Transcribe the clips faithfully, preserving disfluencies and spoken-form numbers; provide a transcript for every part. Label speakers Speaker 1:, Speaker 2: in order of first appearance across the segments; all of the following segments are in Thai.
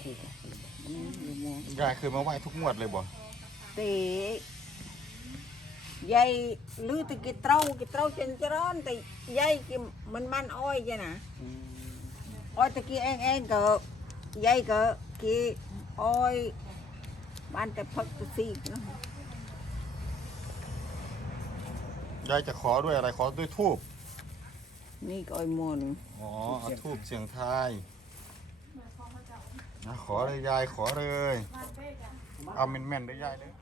Speaker 1: ถูก
Speaker 2: ยายเคยมาไหว้ทุกงวดเลยบ่
Speaker 3: ตียายลือตะกี้เต้ากี้เต้าจนจะร้อนแต่ยายกี้มันมันอ้อยจ้ะนะอ้อยตะกี้เองเองก็ยายก็กี้อ้อยบ้านแต่พักตะซีเนาะ
Speaker 2: ยายจะขอด้วยอะไรขอด้วยทูบ
Speaker 3: นี่ก็อ้อยมอน
Speaker 2: อ๋อเอาทูบเสียงทายนะขอเลยยายขอเลยเอาแม่นๆได้ยายเลย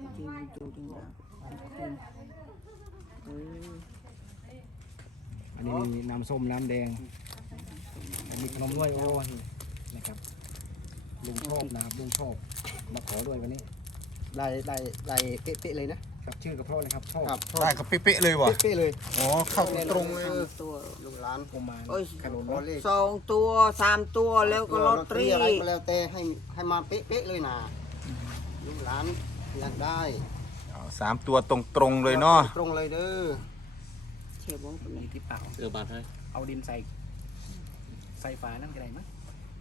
Speaker 1: อันนี้มีน้ำส้มน้ำแดงมีขนมด้วยโอ้นะครับลุงชอบนะครับลุงชอบมาขอด้วยวันนี้ได้ได้ได้เป๊ะๆเลยนะครับชื่อกระเพาะนะครับชอบ
Speaker 2: ได้กับเป๊ะๆเลยว่ะ
Speaker 1: เป๊ะเลย
Speaker 2: อ๋อเข้าตรงเลย
Speaker 3: ตัว
Speaker 1: ลูกหลานกุมารขนม
Speaker 3: สองตัวสามตัวแล้วก็ลอตเตอรี่
Speaker 4: อะไรก็แล้วแต่ให้ให้มาเป๊ะๆเลยนะลูกหลานอยากได้
Speaker 2: สามตัวตรงๆเลยเนาะ
Speaker 4: ตรงเลยเด้อ
Speaker 3: เชื่อบ้างเป็น
Speaker 1: ที่เปล่า
Speaker 5: เออบาทให้
Speaker 1: เอาดินใส่ใส่ฝานั่นก็ได้มั้ย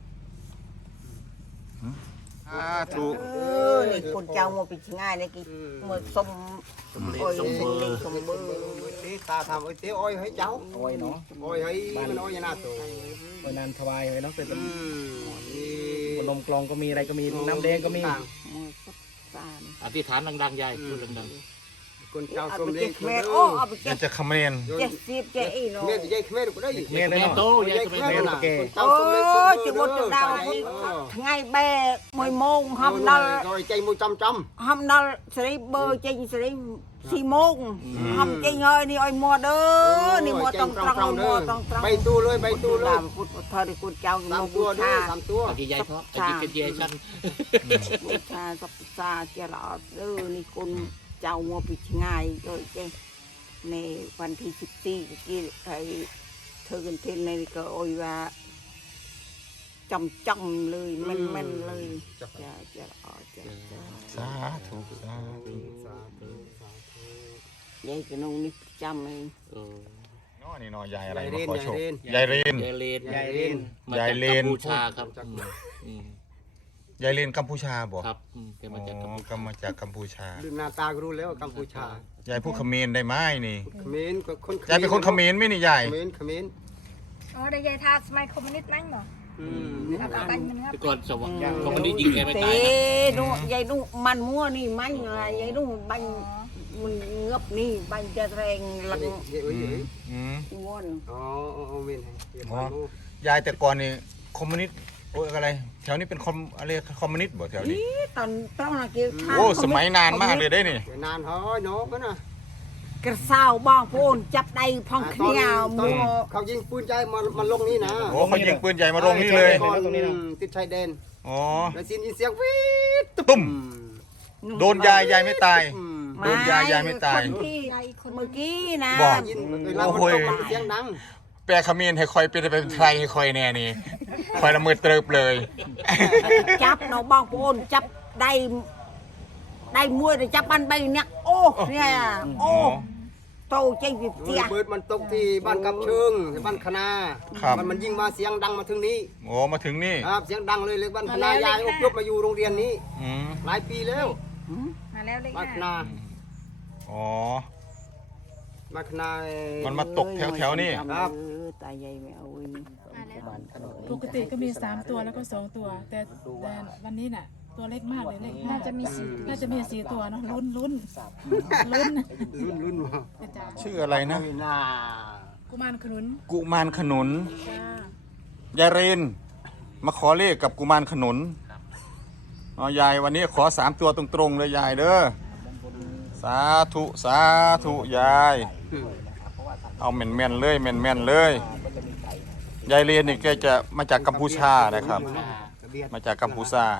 Speaker 2: อ่าถูก
Speaker 3: เออนี่คนเจ้ามาปิดง่ายเลยกี่มือสมโอ้ยสมเล็กสมเบอร์
Speaker 4: ตีตาทำไอ้เตี้ยอ้อยให้เจ้า
Speaker 1: อ้อยเนาะ
Speaker 4: อ้อยให้มันอ้อยน่าตัว
Speaker 1: อ้อยนานถวายไว้เนาะเป็นขนมกลองก็มีอะไรก็มีน้ำแดงก็มี
Speaker 5: อธิษฐานดังๆยายพูดดัง
Speaker 4: คนเจ้าสมเล็ก
Speaker 3: แม่โอ้เอาไปเจ็
Speaker 2: ดจะคำเรียน
Speaker 3: เจ็ดสิบเจ็ดอีโน่
Speaker 4: แม่ใหญ่แม่ก็ได้
Speaker 1: แม่เลยเนาะ
Speaker 5: โตยายก็ไม่
Speaker 4: โต
Speaker 3: โอ้จะหมดจะดาวไงแบกมวยโมงห้ามนัล
Speaker 4: rồi chơi môi trăm trăm
Speaker 3: ห้ามนัลสไลเบอร์ใจสไลสี่โมงห้ามใจเงยนี่อ้อยมัวเด้อนี่มัวต้องตรังมัวต้องตรัง
Speaker 4: ใบตัวเลยใบตัวเลย
Speaker 3: พุทธเธอที่คุณเจ้าอยู่
Speaker 4: สาม
Speaker 3: บู
Speaker 4: ตัวด้ว
Speaker 3: ชาย
Speaker 4: สามตัว
Speaker 5: ๆกี่ยายเพราะกี่กี่ยายชั้น
Speaker 3: บูชาสัพพะเจริญเด้อนี่คุณเจ้ามัวปิดง่ายโดยเจ้ในวันที่สิบสี่กี่ไอ้เธอกันเทนในก็อ้อยว่าจำจำเลยมันมันเลยจะจะอ๋อจะ
Speaker 2: สาธุสาธุ
Speaker 4: สาธุสาธุ
Speaker 3: ยายจะนุ่งนี่จำเอง
Speaker 5: เออ
Speaker 2: น้อนี่น้อยายอะไรมาขอโชคยายเรน
Speaker 5: ยายเลน
Speaker 4: ยายเลน
Speaker 2: ยายเลน
Speaker 5: กัมพูชาครับ
Speaker 2: ยายเลนกัมพูชาบอก
Speaker 5: ครับแกมาจากกัมพูชา
Speaker 2: มาจากกัมพูชา
Speaker 4: ดูหน้าตาก็รู้แล้วกัมพูชาย
Speaker 2: ายพูดเขมรได้ไหมนี่
Speaker 4: เขมรก็คน
Speaker 2: ยายเป็นคนเขมรไหมนี่ยาย
Speaker 4: เขมรเขมร
Speaker 6: อ๋อได้ยายทาสมัยคอมมิวนิสต์มั้งเหรอ
Speaker 4: อืม
Speaker 5: แต่ก่อนสวรรค์เขาไม่ได้ยิงแกไม่ตาย
Speaker 3: นะดูยายดูมันมั่วนี่มันอะไรยายดูบังมันเงือบนี่บังจะแรงหลังม้วน
Speaker 4: อ๋ออ๋อเมน
Speaker 2: อ๋อยายแต่ก่อนนี่คอมมิวนิสต์โอ้ยอะไรแถวนี้เป็นคอมอะไรคอมมิวนิสต์บ่แถวนี้
Speaker 3: ตอนตอนนั้นกี่
Speaker 2: โอ้สมัยนานมากเลยได้นี่
Speaker 4: นานเฮ้ยน้องก็นะ
Speaker 3: กระซ้าวบ้องพูนจับได้พองเขียวมัว
Speaker 4: เขายิงปืนใจมามาลงนี่นะ
Speaker 2: โอ้เขายิงปืนใหญ่มาลงนี่เลย
Speaker 4: ติดชายแดน
Speaker 2: อ๋อ
Speaker 4: แล้วสิ้นเสียงวิท
Speaker 2: ตุ้มโดนยายยายไม่ตายโดนยายยายไม่ตาย
Speaker 3: เมื่อกี้นะ
Speaker 2: บอก
Speaker 4: โอ้โหเสียงดัง
Speaker 2: แปลขมิ้นให้คอยเป็นเป็นใครให้คอยแน่นี่คอยละมือเติบเลย
Speaker 3: จับน้องบ้องพูนจับได้ได้มวยแต่จับมันไปเนี่ยโอ้เนี่ยโอ้โตใจวิบเสีย
Speaker 4: เบิดมันตกที่บ้านกับเชิงบ้านคณามันมันยิงมาเสียงดังมาถึงนี้
Speaker 2: โอ้มาถึงนี่
Speaker 4: ครับเสียงดังเลยเลยบ้านคณายายอพยพมาอยู่โรงเรียนนี้หลายปีแล้ว
Speaker 6: มาแล้วเลย
Speaker 4: บ้านคณา
Speaker 2: อ๋อ
Speaker 4: บ้านคณา
Speaker 2: มันมาตกแถวแถวนี่
Speaker 4: ครับ
Speaker 3: ตายใหญ่ไม่เอาเอง
Speaker 7: ปกติก็มีสามตัวแล้วก็สองตัวแต่แต่วันนี้น่ะตัวเล็กมากเลยเล็กน่าจะมีสี่น่าจะมีสี่ตัวเนาะลุ้นลุ้นลุ้น
Speaker 4: ลุ้นลุ้น
Speaker 2: ชื่ออะไรนะ
Speaker 7: กุมารขนุน
Speaker 2: กุมารขนุนยายเรนมาขอเลขกับกุมารขนุนอ๋อยายวันนี้ขอสามตัวตรงๆเลยยายเด้อสาธุสาธุยายเอาแม่นๆเลยแม่นๆเลยยายเรนนี่แกจะมาจากกัมพูชานะครับมาจากกัมพูชา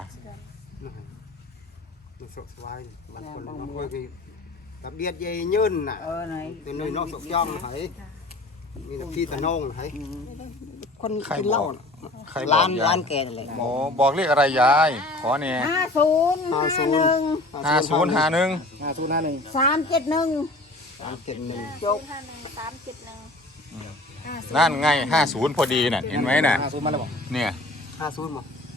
Speaker 4: สกสวายบางคนบางคนคือตะเบียดใหญ่ยืนน่ะเป็นnơi nó sọc giom thấyมีแต่พี่ตะนงthấy
Speaker 3: คนกินเหล้า
Speaker 4: ร้านร้านแกเลย
Speaker 2: โอ้บอกเลขอะไรยายขอเนี่ย
Speaker 3: ห้าศูนย์ห้าศูนย์
Speaker 2: ห้าศูนย์ห้าหนึ่ง
Speaker 1: ห้าศูนย์ห้าหนึ่ง
Speaker 3: สามเจ็ดหนึ่ง
Speaker 4: สามเจ็ดหนึ่ง
Speaker 3: จบ
Speaker 6: สามเจ็ดหนึ่ง
Speaker 2: นั่นไงห้าศูนย์พอดีน่ะเห็นไหมน่ะ
Speaker 1: ห้าศูนย์มาแล้วบอก
Speaker 2: เนี่ย
Speaker 4: ห้าศูนย์มั้ง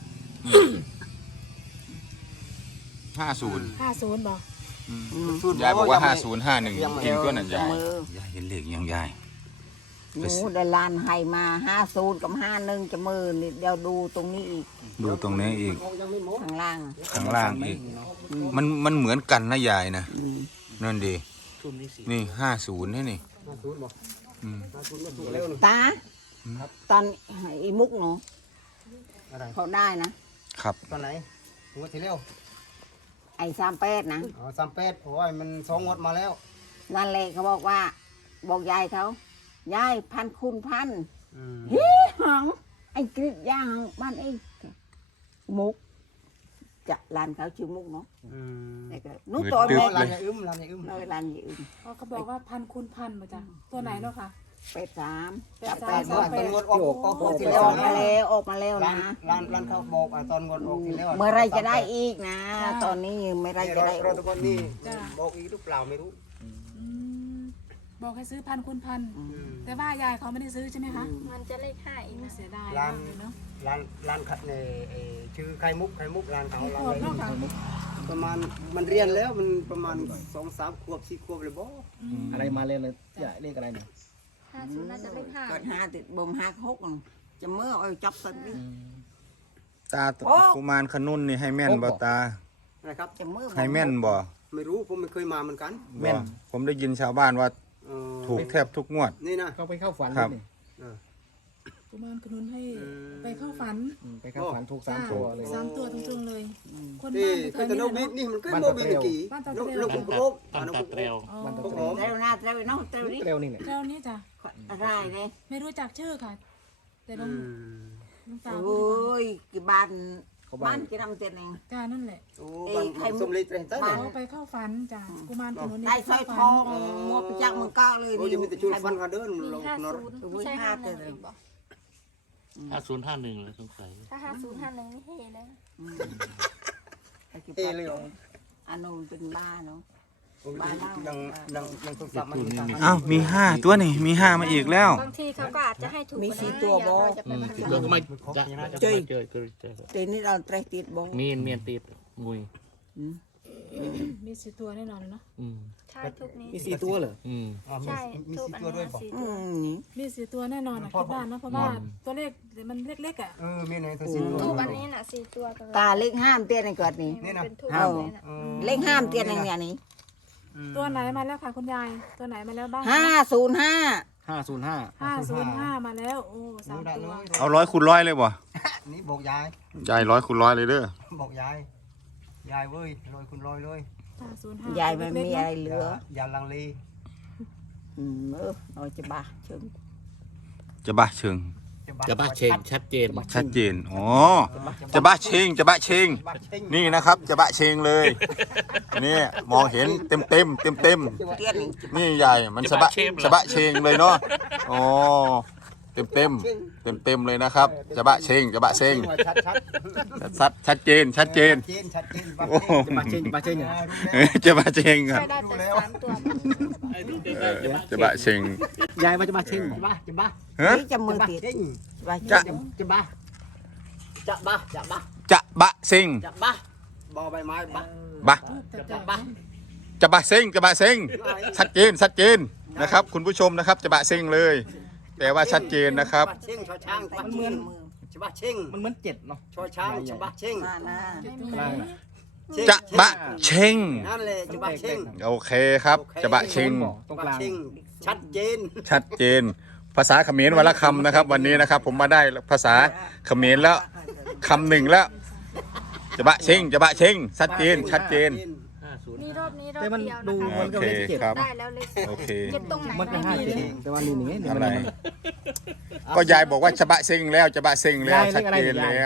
Speaker 2: ห้าศูนย์
Speaker 7: ห้าศูนย์บอก
Speaker 2: ยายบอกว่าห้าศูนย์ห้าหนึ่งจริงตัวนั่นยาย
Speaker 3: มือย
Speaker 2: ายเห็นเลขยังยาย
Speaker 3: หนูได้ลานให้มาห้าศูนย์กับห้าหนึ่งจะมือนี่เดี๋ยวดูตรงนี้อีก
Speaker 2: ดูตรงนี้อีก
Speaker 3: ข้างล่าง
Speaker 2: ข้างล่างอีก มันมันเหมือนกันนะยายนะ
Speaker 3: อืม
Speaker 2: นั่นดี
Speaker 5: ซุ่มนี่สิ
Speaker 2: นี่ห้าศูนย์นี่นี่
Speaker 4: ห้าศูนย์บอก
Speaker 2: อืม
Speaker 4: ห้าศูนย์มาถูกแล้วนี่
Speaker 3: ตาตอนอีมุกหนู
Speaker 4: อะไร
Speaker 3: เขาได้นะครับ
Speaker 4: ตอนไหนงวดที่แล้ว
Speaker 3: ไอ้สามแปดนะ
Speaker 4: อ๋อสามแปดโอ้ยมันสองงวดมาแล้ว
Speaker 3: นั่นแหละเขาบอกว่า บอกยายเขายายพันคูณพัน
Speaker 4: อืม
Speaker 3: เฮ้ยหังไอ้กรีดย่างบ้านเองมุกจะลานเขาชื่อมุกเนาะ
Speaker 4: อืม
Speaker 3: แต่ก็นู้ตัว
Speaker 2: ตึ๊
Speaker 3: แม่
Speaker 2: บ
Speaker 4: ลา
Speaker 2: เล
Speaker 4: นยาอึ้มลานยาอึ้ม
Speaker 3: น้อยลานอยู่อื่น
Speaker 7: อ๋อเขาบอกว่าพันคูณพันมาจ้ะตัวไหนเนาะค่ะ
Speaker 3: เป็ดสาม
Speaker 7: เป็ด
Speaker 3: จับ
Speaker 7: สาม
Speaker 3: แปด
Speaker 4: ตอนตอนงวดออกออกงวดที่แล้ว
Speaker 3: ออกมา
Speaker 4: นะ
Speaker 3: แล้วออกมาแล้ว
Speaker 4: ร้า
Speaker 3: นะ
Speaker 4: นร้านร้านเขาบอกอ่ะตอนงวดออกที่แล้ว
Speaker 3: เมื่อไรจะได้อีกนะ ตอนนี้เมื่อไร
Speaker 4: นี่
Speaker 3: จะ
Speaker 4: รอ
Speaker 3: ได้
Speaker 4: รอทุกคนนี่
Speaker 7: จ้ะ
Speaker 4: บอกอีกหรือเปล่าไม่รู้
Speaker 7: อืมบอกให้ซื้อพันคูณพัน
Speaker 4: อืม
Speaker 7: แต่ว่ายายเขาไม่ได้ซื้อใช่ไหมคะ
Speaker 6: มันจะเลขห้าอีก
Speaker 7: โอ้
Speaker 6: นะ
Speaker 7: เสียดาย
Speaker 4: ร้าม
Speaker 7: าน กเลยเนาะ
Speaker 4: ร้านร้านขัดในเอ่อชื่อไข่มุกไข่มุกร้านเขา
Speaker 7: มี
Speaker 4: ร้า
Speaker 7: ข
Speaker 4: น
Speaker 7: วบ
Speaker 4: อะไร
Speaker 7: เนาะค่ะ
Speaker 4: ประมาณมันเรียนแล้วมันประมาณสองสามขวบสี่ขวบเลยบ่
Speaker 1: อะไรมาเล่นเลยอย่าเรียกอะไรเนี่ย
Speaker 6: ห้าศูนย์น่าจะเลขห้า
Speaker 3: เกิดห้าติดบ่มห้าหกจะเมื่อเอาจับสันนี่
Speaker 2: ตากุมารขนุนนี่ให้แม่นบ่ตา
Speaker 4: นะครับ
Speaker 3: จะเมื่อ
Speaker 2: ให้แม่นบ่
Speaker 4: ไม่รู้ผมไม่เคยมาเหมือนกัน
Speaker 2: บ่ผมได้ยินชาวบ้านว่า
Speaker 4: เออ
Speaker 2: ถูกแทบทุกงวด
Speaker 4: นี่นะ
Speaker 1: ก็ไปเข้าฝัน
Speaker 2: ครับ
Speaker 1: นี่
Speaker 7: กุมารขนุนให้ไปเข้าฝัน
Speaker 1: อืมไปเข้าฝันถูกสาม
Speaker 7: จ้ะ
Speaker 1: ตัวเลย
Speaker 7: สามตัวตรงๆเลย คน
Speaker 4: นี่
Speaker 7: บ้าน
Speaker 4: คือแต่
Speaker 7: แถ
Speaker 4: โน
Speaker 7: ว
Speaker 4: บิ
Speaker 7: นี้
Speaker 4: ด
Speaker 7: เนาะ
Speaker 4: นี่มันก็โนบิดเมื่อกี้
Speaker 7: บ้านตา
Speaker 4: โน
Speaker 7: เตรียว
Speaker 4: โนบุกโรบ
Speaker 5: ตั้ง
Speaker 4: โน
Speaker 5: ตา
Speaker 4: บุก
Speaker 5: เต
Speaker 4: โร
Speaker 5: รียว
Speaker 4: บ
Speaker 7: อ๋อ
Speaker 1: มัน
Speaker 4: พ
Speaker 1: ต้
Speaker 4: ว
Speaker 1: อก ง
Speaker 4: ผม
Speaker 3: เร็วหน้าเร็วน้องเร็วนี่
Speaker 1: เร็วนี่แหละ
Speaker 7: เจ้านี้จ้ะ
Speaker 3: อะไรเนี่ย
Speaker 7: ไม่รู้จักชื่อค่ะ แต่หลว
Speaker 4: อื
Speaker 7: ง
Speaker 4: ม
Speaker 7: หลวงตา
Speaker 3: โอ้ยกี่บ้าน
Speaker 1: เขา
Speaker 3: บ้า
Speaker 1: บ้าน น
Speaker 3: กี่ลำเตียนเอง
Speaker 7: จ้านั่นแหละ
Speaker 4: โอ้บังบังสมฤทธิ์เรนเตอร์
Speaker 3: บ้า
Speaker 7: เขาไปเข้าฝันจ้ะกุมารขนุนนี่
Speaker 3: ได้สร้อยทองมัวไปจักมึงก็เลย
Speaker 4: โอ้ยังมีแต่ชุดฟันกันเดิน
Speaker 6: มี
Speaker 4: ลง
Speaker 6: ห้าน
Speaker 4: อ
Speaker 6: ศูนย์ไม่ใช่ห้าหนึ่งอีกบอก
Speaker 5: ห้าศูนย์ห้าหนึ่งเลยสงสัย
Speaker 6: ถ้าห้าศูนย์ห้าหนึ่งนี่เฮเลย
Speaker 4: เอเลยเหรอ
Speaker 3: อันนู้นเป็นบ้าเนาะ
Speaker 4: ผมยังยังยังโทรศัพท์มันมี
Speaker 2: อ้าวมีห้าตัวนี่มีห้ามาอีกแล้ว
Speaker 6: บางทีเขาก็อาจจะให้ถูก
Speaker 3: มี
Speaker 6: ก็ได้
Speaker 3: สี่ตัวบอ
Speaker 6: เดี๋ยวเราจะไป
Speaker 5: อืม
Speaker 6: บัง
Speaker 5: ติด
Speaker 6: คับ
Speaker 5: ตัวก็ไม่จะจะไม่เจอเจอเจอ
Speaker 3: ตีนี้เราเตะติดบอ
Speaker 5: มีนเมียนติดงุย
Speaker 7: มีสี่ตัวแน่นอนเลยเนาะ
Speaker 5: อืม
Speaker 6: ใช่ทุกนี้
Speaker 1: มีสี่ตัวเหรอ
Speaker 5: อืม
Speaker 4: อ๋อมี
Speaker 6: ใช่
Speaker 4: มี
Speaker 6: ทุก
Speaker 4: สี่
Speaker 6: อัน
Speaker 4: ตัวด้วย
Speaker 6: นี้
Speaker 4: บอก
Speaker 6: สี่
Speaker 3: อื
Speaker 6: ตัว
Speaker 3: มนี่
Speaker 7: มีสี่ตัวแน่นอนอะคิดว่าเนอะเพราะว่าตัวเลขมันเล็กๆอ่ะ
Speaker 4: เออมีไหนตัวสี่ตัว
Speaker 6: ทูบอันนี้น่ะสี่ตัวกันเลย
Speaker 3: ตาเล็กห้ามเตี้ยในเกิดนี่
Speaker 6: นี่มันเป็นทูบ
Speaker 3: เอา
Speaker 6: เลยน่ะ
Speaker 3: เล็กห้ามเตี้ยในเนี่ยนี่
Speaker 7: ตัวไหนมาแล้วค่ะคุณยาย ตัวไหนมาแล้วบ้าง
Speaker 3: ห้าศูนย์ห้า
Speaker 1: ห้าศูนย์ห้า
Speaker 7: ห้าศูนย์ห้ามาแล้ว โอ้สามตัว
Speaker 2: เอาร้อยคูณร้อยเลยบ่
Speaker 4: นี่บอกยาย
Speaker 2: ยายร้อยคูณร้อยเลยเด้อ
Speaker 4: บอกยาย ยายเว้ยลอยคุณลอยเลย
Speaker 7: ห้าศูนย์ห้าย
Speaker 3: ายไม่มีอะไรเหลือ
Speaker 4: อย่าลังเล
Speaker 3: อืมเออเอาจะบ้าเชิง
Speaker 2: จะบ้าเชิง
Speaker 5: จะบ้าเชงชัดเจน
Speaker 2: ชัดเจนอ๋อจะบ้าเชงจะบ้าเชง
Speaker 4: บักเช่ง
Speaker 2: นี่นะครับจะบะเชงเลยนี่มองเห็นเต็มเต็มเต็มเต็ม
Speaker 3: เตี้ยนี่
Speaker 2: ๆนี่ใหญ่มันสะบะสะบะเชงเลยเนาะอ๋อเต็มเต็มเต็มเต็มๆเลยนะครับจะบะเชงจะบะเชง
Speaker 4: ชัดชัด
Speaker 2: ชัดชัดเจนชัดเจน
Speaker 4: เจนชัดเจนบัก
Speaker 2: โอ้
Speaker 4: เช่ง
Speaker 1: จะมาเชงจะมาเชงเนี่ย
Speaker 2: เอ้ยจะบะเชงครับ
Speaker 6: ใช่ได้แต่สามตัว
Speaker 2: เออจะบะเชง
Speaker 1: ยายว่าจะมาเชง
Speaker 4: จะบ้าจะบ้า
Speaker 2: ฮะ
Speaker 3: นี่จะมือ
Speaker 4: บ้า
Speaker 3: ติด
Speaker 4: เช่ง
Speaker 3: ว่า
Speaker 2: จะ
Speaker 4: จะบ้าจะบ้าจะบ้า
Speaker 2: จะบะเชง
Speaker 4: จะบ้าบอใบไม้บ้า
Speaker 2: บะ
Speaker 4: จะบ้า
Speaker 2: จะบะเชงจะบะเชงชัดเจนชัดเจนนะครับ คุณผู้ชมนะครับจะบะเชงเลยแปลว่าชัดเจนนะครับ
Speaker 4: เช่งชอช้าง
Speaker 3: มันเหมือนมือ
Speaker 4: จะบ้าเช่ง
Speaker 1: มันเหมือนเจ็ดเนาะ
Speaker 4: ชอช้างจะบ้าเช่ง
Speaker 3: มานะ
Speaker 1: กลาง
Speaker 2: จะบะเชง
Speaker 4: นั่นเลยจะบ้าเช่ง
Speaker 2: โอเคครับจะบะเชง
Speaker 1: ตรง
Speaker 4: บ้าก
Speaker 1: ลาง
Speaker 4: เช่งชัดเจน
Speaker 2: ชัดเจนภาษาเขมรวันละคำนะครับ วันนี้นะครับ ผมมาได้ภาษาเขมรแล้วคำหนึ่งแล้วจะบะเชงจะบะเชงชัดเจนชัดเจน
Speaker 5: ห้าศูนย์
Speaker 6: มีรอบนี้รอบ
Speaker 1: แต่มัน
Speaker 6: เดียว
Speaker 1: ดู
Speaker 6: นะ
Speaker 1: มันก็เลขเจ็ด
Speaker 2: ครับ
Speaker 6: ได้แล้วเลข
Speaker 2: โอเค
Speaker 6: เจ็ดตรงไหน
Speaker 1: มันก็ห้าเจ็ดแต่ว่านี่หนึ่งเนี่ย
Speaker 2: อะไรก็ยายบอกว่าจะบะเชงแล้วจะบะเชงแล้วชัดเจนแล้ว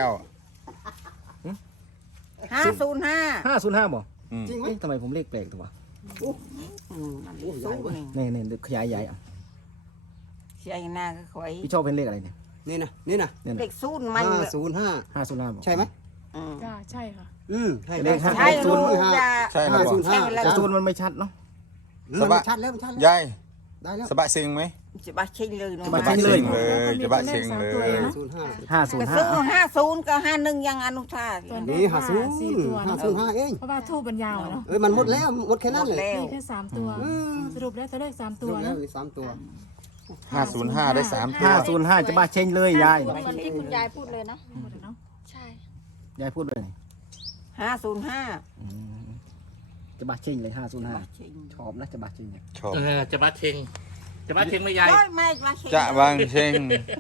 Speaker 3: ห้าศูนย์ห้า
Speaker 1: ห้าศูนย์ห้าบ่
Speaker 2: อืม
Speaker 4: จริงไหม
Speaker 1: เอ๊ะทำไมผมเลขแปลกตัว
Speaker 3: อืมสู้นี่
Speaker 1: เนี่ยเนี่ยขยายใหญ่อ่ะ
Speaker 3: เชียร์หน้าก็คอย
Speaker 1: พี่ชอบเป็นเลขอะไรเนี่ย
Speaker 4: นี่นะนี่นะ
Speaker 1: เนี่ย
Speaker 3: เด็กสู้มัน
Speaker 4: ห้าศูนย์ห้า
Speaker 1: ห้าศูนย์ห้าบ่
Speaker 4: ใช่ไหม
Speaker 3: อืม
Speaker 7: จ้าใช่ค่ะ
Speaker 4: อืมใช่
Speaker 1: เลขห้า
Speaker 3: ใช่ลูก
Speaker 4: ห้า
Speaker 3: จะ
Speaker 2: ใช่ครับ
Speaker 4: ห้าศูนย์ห้า
Speaker 1: แต่ศูนย์มันไม่ชัดเนาะ
Speaker 4: มันชัดแล้วมันชัดแล้ว
Speaker 2: ยาย
Speaker 4: ได้แล้ว
Speaker 2: สบะเซิงไหม
Speaker 3: จะบาเชิงเลยเนาะ
Speaker 1: จะบะ
Speaker 2: บะ
Speaker 1: ชิ
Speaker 2: เซิ
Speaker 1: ง
Speaker 2: งเลยจะบะเซิงเลย
Speaker 4: ศูนย์ห้า
Speaker 1: ห้าศูน
Speaker 3: ก็
Speaker 1: ย์ห้า
Speaker 3: ซื้อห้าศูนย์ก็ห้าหนึ่งยังอนุชา
Speaker 7: ตัว
Speaker 4: นี่ห้าศูนย์
Speaker 7: สี่ตัว
Speaker 4: ห้า
Speaker 7: เนาะ
Speaker 4: ศูนย์ห้าเอง
Speaker 7: เพราะว่าทูบมันยาวเนาะ
Speaker 4: เอ้ยมันหมดแล้วหมดแค่นั้นเลย
Speaker 3: แล้ว
Speaker 7: มีแค่สามตัว สรุปแล้วตัวเลขสามตัว
Speaker 4: แล้
Speaker 7: เนาะ
Speaker 4: วสามตัว
Speaker 2: ห้าศูนย์ห้าได้สามตัว
Speaker 1: ห้าศูนย์ห้าจะบ้าเชงเลยยาย
Speaker 6: เหมือนที่คุณยายพูดเลยนะ
Speaker 7: หมดแล้วเนาะ
Speaker 6: ใช่
Speaker 1: ยายพูดเลย
Speaker 3: ห้าศูนย์ห้า
Speaker 1: จะบ้าเชงเลยห้าศูนย์ห้าชอบนะจะบ้าเชงเนี่ย
Speaker 2: ชอบ
Speaker 5: เออจะมาเชงจะมาเชงไหม่ยาย
Speaker 3: โอ้ยไม่บาเชิง
Speaker 2: จะบางเชง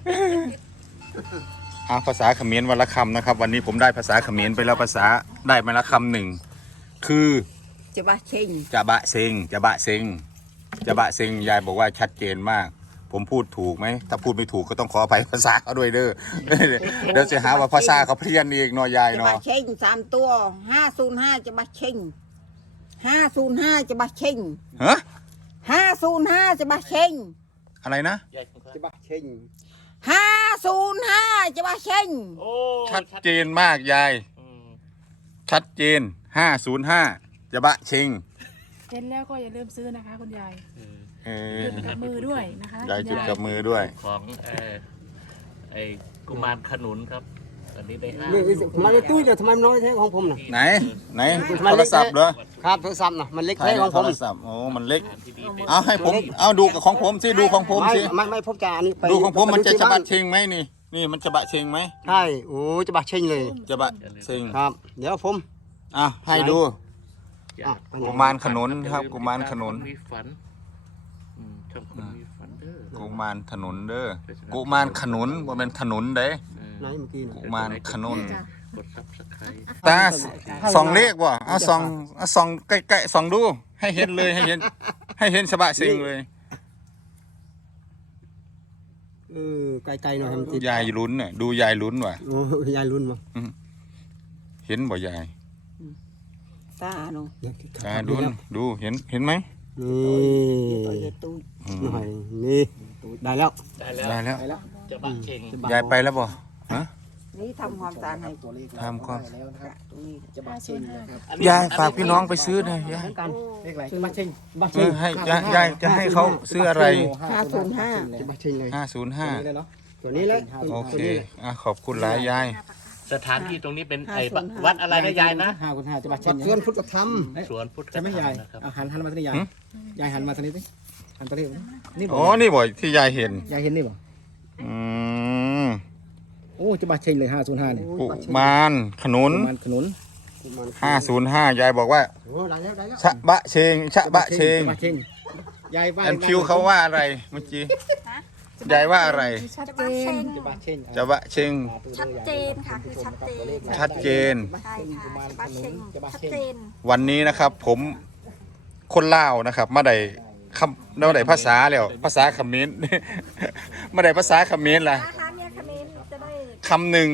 Speaker 2: อาภาษาเขมรวันละคำนะครับ วันนี้ผมได้ภาษาเขมรไปแล้วภาษาได้มาละคำหนึ่งคือ
Speaker 3: จะบาเชิง
Speaker 2: จะบะเซงจะบะเซงจะบะเซงยายบอกว่าชัดเจนมาก ผมพูดถูกไหมถ้าพูดไม่ถูกก็ต้องขออภัยภาษาเขาด้วยเด้อ เดี๋ยวจะหาว่าภาษาเขาเพี้ยนอีกเนอยาย
Speaker 3: จะ
Speaker 2: เนาะ
Speaker 3: บาเชิงสามตัวห้าศูนย์ห้าจะบาเชิงห้าศูนย์ห้าจะบาเชิง
Speaker 2: ฮะ
Speaker 3: ห้าศูนย์ห้าจะบาเชิง
Speaker 2: อะไรนะ
Speaker 4: จะบ้าเช่ง
Speaker 3: ห้าศูนย์ห้าจะบาเชิง
Speaker 5: โอ้
Speaker 2: ชัดเจนมากยาย
Speaker 5: อืม
Speaker 2: ชัดเจนห้าศูนย์ห้าจะบะเชง
Speaker 7: เห็นแล้วก็อย่าลืมซื้อนะคะคุณยาย
Speaker 2: เออ
Speaker 7: จุดกับมือด้วยนะคะ
Speaker 2: ยายจุดกับมือด้วย
Speaker 5: ของเออไอ้กุมารขนุนครับอันนี้ได้ห้า
Speaker 4: นี่มันเลยตุ้ยเดี๋ยวทำไมมันน้อยแท้ของผมน่ะ
Speaker 2: ไหนไหนโทรศัพท์เหรอ
Speaker 4: ครับโทรศัพท์น่ะมันเล็ก
Speaker 2: ถ่าย
Speaker 4: แท้
Speaker 2: ใน
Speaker 4: ของ
Speaker 2: โท
Speaker 4: ผม
Speaker 2: รศัพท์โอ้มันเล็ก
Speaker 5: อันที่ดีเป็น
Speaker 2: เอาให้ผมเอาดูกับของผมสิดูของผม
Speaker 4: ไม่
Speaker 2: สิ
Speaker 4: ไม่ไม่พบจาอันนี้ไป
Speaker 2: ดูของผมมันจะ
Speaker 4: ไป
Speaker 2: จะบะ
Speaker 4: ที่
Speaker 2: เชงไหมนี่ นี่มันจะบะเชงไหม
Speaker 4: ใช่โอ้จะบ้าเช่งเลย
Speaker 2: จะบะเชง
Speaker 4: ครับ เดี๋ยวผม
Speaker 2: อ่ะให้ดู
Speaker 4: อ่ะ
Speaker 2: กุมารขนุนครับกุมารขนุน
Speaker 5: มีฝันอืมชอบคนมีฝันเด้อ
Speaker 2: กุมารขนุนเด้อกุมารขนุนว่าเป็นขนุนเด้
Speaker 4: ไหนเมื่อกี้น่ะ
Speaker 2: กุมารขนุน
Speaker 5: กดซับสไครต์
Speaker 2: ตาส่องเลขว่ะเอาส่องเอาส่องใกล้ๆส่องดู ให้เห็นเลยให้เห็น ให้เห็นสบะเชงเลย
Speaker 4: เออไกลๆหน่อยให้มันติด
Speaker 2: ยายลุ้นน่ะดูยายลุ้นว่ะ
Speaker 4: โอ้ยายรุ่นมา
Speaker 2: เห็นบ่ยาย
Speaker 3: ตาเนาะ
Speaker 2: อ่าดูดูเห็นเห็นไหม
Speaker 4: นี่
Speaker 3: ตัวใหญ่ตู้
Speaker 2: อืม
Speaker 4: หน่อยนี่ได้แล้ว
Speaker 5: ได้แล้ว
Speaker 2: ได้แล้ว
Speaker 5: จะบะเชง
Speaker 2: ยายไปแล้วบ่ฮะ
Speaker 3: นี่ทำความสะอาดให้
Speaker 1: ตัวเลข
Speaker 2: ทำความ
Speaker 1: แล้วนะครับ
Speaker 3: ตรงนี้
Speaker 1: จะบ้าเชงนะครับ
Speaker 2: ยายฝากพี่น้องไปซื้อหน่อยยาย
Speaker 4: กัน
Speaker 1: เลขอะไรจะบ้าเชงบ้าเช
Speaker 2: เอง อให้ยายยายจะให้เขาซื้ออะไร
Speaker 3: ห้าศูนย์ห้า
Speaker 4: จะบ้าเช่งเลย
Speaker 2: ห้าศูนย์ห้า
Speaker 1: เลยเนาะ
Speaker 4: ตัวนี้แหละ
Speaker 2: โอเคอ่ะขอบคุณหลายยาย
Speaker 5: สถานที่ตรงนี้เป็นไอ้วัดอะไรนะยายนะ
Speaker 1: ห้าคูณห้าจะบ้าเช
Speaker 4: วั
Speaker 1: ง
Speaker 4: ดสวนพุทธธรรม
Speaker 5: สวนพุทธ
Speaker 1: ใช่ไหมยาย
Speaker 5: นะครับ
Speaker 1: เอาหันหันมาทางนี้ยายยายหันมาทางนี้สิหันตัวเลขนี่บ่
Speaker 2: อ๋อนี่บ่ที่ยายเห็น
Speaker 1: ยายเห็นนี่บ่
Speaker 2: อืม
Speaker 1: โอ้จะบ้าเชงเลยห้าศูนย์ห้านี่
Speaker 2: กุมารขนุน
Speaker 1: มันขนุน
Speaker 2: ห้าศูนย์ห้ายายบอกว่า
Speaker 4: โอ้ได้แล้วได้แล้ว
Speaker 2: ชะบะเชงชะบะเชง
Speaker 1: จะบ้าเชงยายว่า
Speaker 2: แอนฟิวเขาว่าอะไรเมื่อกี้ยายว่าอะไร
Speaker 7: ชัด
Speaker 6: จะ
Speaker 7: เจ
Speaker 6: บาเช
Speaker 7: น
Speaker 6: ง
Speaker 1: จะบ้าเชง
Speaker 2: จะบะเชง
Speaker 6: ชัดเจนค่ะ คือชัดเจน
Speaker 2: ชัดเจน
Speaker 6: ใช่ค่ะจะบาเชงชัดเจน
Speaker 2: วันนี้นะครับผมคนลาวนะครับมาได้คำมาได้ภาษาแล้วภาษาเขมร มาได้ภาษาเขมรล่ะ
Speaker 6: นะคะเนี่ยคอมเมนต์จะได้
Speaker 2: คำหนึ่ง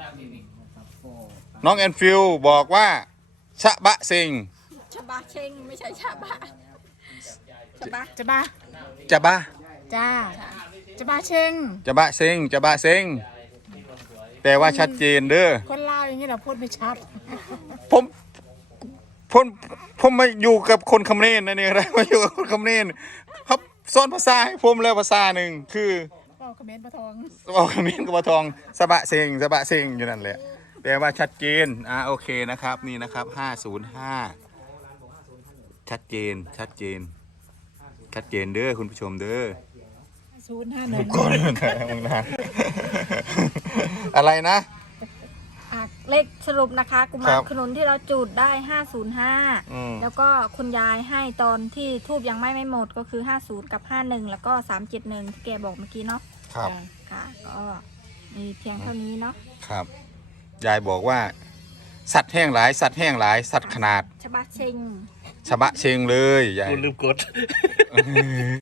Speaker 2: น้องแอนฟิวบอกว่าชะบะเชง
Speaker 6: ชะบาเชงไม่ใช่ชะบะชะบะ
Speaker 7: จะบ้า
Speaker 2: จะบะ
Speaker 7: จ้า จะบ้าเชง
Speaker 2: จะบะเชงจะบะเชงแต่ว่าชัดเจนเด้อ
Speaker 7: คนลาวอย่างนี้เราพูดไม่ชัด
Speaker 2: ผมผมผมมาอยู่กับคนเขมรนะเนี่ยนะมาอยู่กับคนเขมรเขาสอนภาษาให้ผมแล้วภาษาหนึ่งคือ
Speaker 7: ก็คอมเมนต์ประทอง
Speaker 2: บอกเขมรกับบะทองสะบะเซงสะบะเซงอยู่นั่นแหละแปลว่าชัดเจนอ่าโอเคนะครับนี่นะครับห้าศูนย์ห้าชัดเจนชัดเจน ชัดเจนเด้อคุณผู้ชมเด้อ
Speaker 7: ศูนย์ห้าหนึ่ง
Speaker 2: ก่อนมึงนะอะไรนะ
Speaker 6: อ่ะเลขสรุปนะคะกุ
Speaker 2: ค
Speaker 6: มา
Speaker 2: รั
Speaker 6: ร
Speaker 2: บ
Speaker 6: ขนุนที่เราจุดได้ห้าศูนย์ห้า
Speaker 2: อืม
Speaker 6: แล้วก็คุณยายให้ตอนที่ทูบยังไม่ไม่หมดก็คือห้าศูนย์กับห้าหนึ่งแล้วก็สามเจ็ดหนึ่งที่แกบอกเมื่อกี้เนาะ
Speaker 2: ครับ
Speaker 6: ค่ะ ก็มีเพียงเท่านี้เนาะ
Speaker 2: ครับ ยายบอกว่า สัตว์แห้งหลาย สัตว์แห้งหลาย สัตว์ขนาด
Speaker 6: ชะบาเชง
Speaker 2: ชะบะเชงเลยยาย
Speaker 5: กูลืมกด